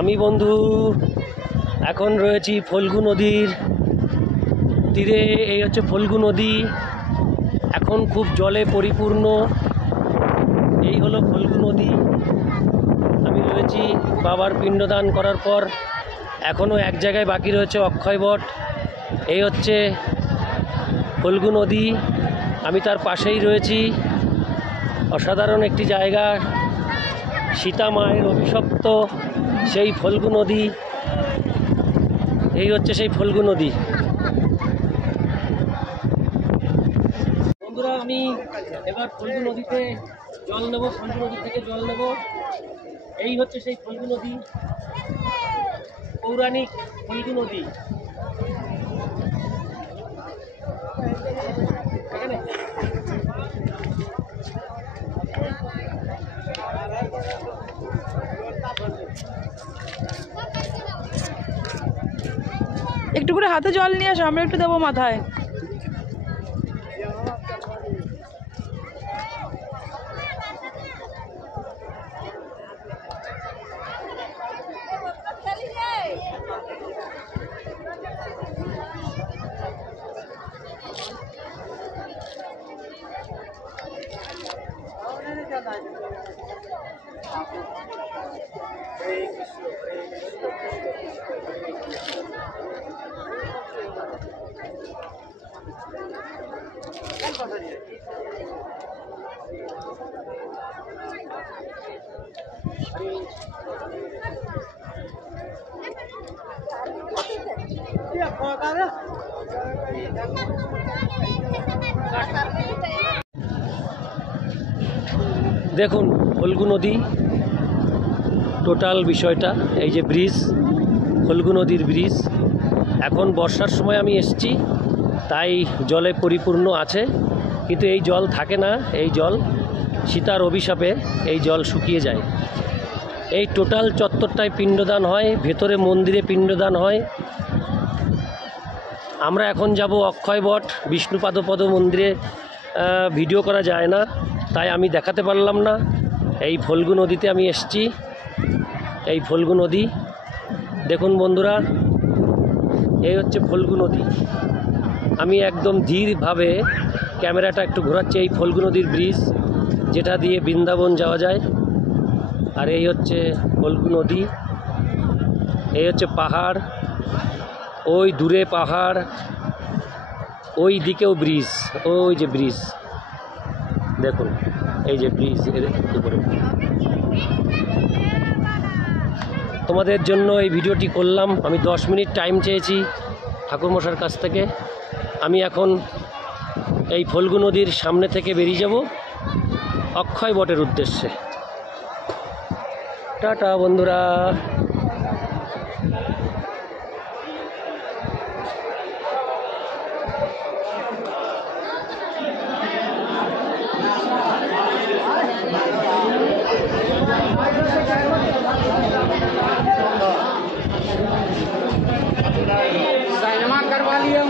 আমি বন্ধু এখন রয়েছি ফল্গু নদীর তীরে। এই হচ্ছে ফল্গু নদী, এখন খুব জলে পরিপূর্ণ। এই হলো ফল্গু নদী। আমি রয়েছি বাবার পিণ্ডদান করার পর, এখনও এক জায়গায় বাকি রয়েছে অক্ষয় বট। এই হচ্ছে ফল্গু নদী, আমি তার পাশেই রয়েছি। অসাধারণ একটি জায়গা, সীতা মায়ের অভিশপ্ত সেই ফল্গু নদী। এই হচ্ছে সেই ফল্গু নদী। বন্ধুরা, আমি এবার ফল্গু নদীতে জল নেব, ফল্গু নদী থেকে জল নেব। এই হচ্ছে সেই ফল্গু নদী, পৌরাণিক ফল্গু নদী। একটু করে হাতে জল নিয়ে আসো, আমরা একটু দেবো মাথায়। দেখুন ফল্গু নদী টোটাল বিষয়টা। এই যে ব্রিজ, ফল্গু নদীর ব্রিজ। এখন বর্ষার সময় আমি এসেছি, তাই জলে পরিপূর্ণ আছে, কিন্তু এই জল থাকে না। এই জল সীতার অভিশাপে এই জল শুকিয়ে যায়। এই টোটাল চত্বরটায় পিণ্ডদান হয়, ভেতরে মন্দিরে পিণ্ডদান হয়। আমরা এখন যাব অক্ষয় বট, বিষ্ণুপাদপদ মন্দিরে। ভিডিও করা যায় না, তাই আমি দেখাতে পারলাম না। এই ফল্গু নদীতে আমি এসেছি, এই ফল্গু নদী দেখুন বন্ধুরা, এই হচ্ছে ফল্গু নদী। আমি একদম ধীরভাবে ক্যামেরাটা একটু ঘোরাচ্ছি। এই ফল্গু নদীর ব্রিজ, যেটা দিয়ে বৃন্দাবন যাওয়া যায়। আর এই হচ্ছে ফল্গু নদী, এই হচ্ছে পাহাড়, ওই দূরে পাহাড়, ওই দিকেও ব্রিজ, ওই যে ব্রিজ দেখুন, এই যে ব্রিজ এর উপরে। তোমাদের জন্য এই ভিডিওটি করলাম। আমি 10 মিনিট টাইম চেয়েছি ঠাকুরমশার কাছ থেকে। আমি এখন এই ফল্গু নদীর সামনে থেকে বেরিয়ে যাব অক্ষয় বটের উদ্দেশ্যে। টাটা বন্ধুরা। करवा लिया।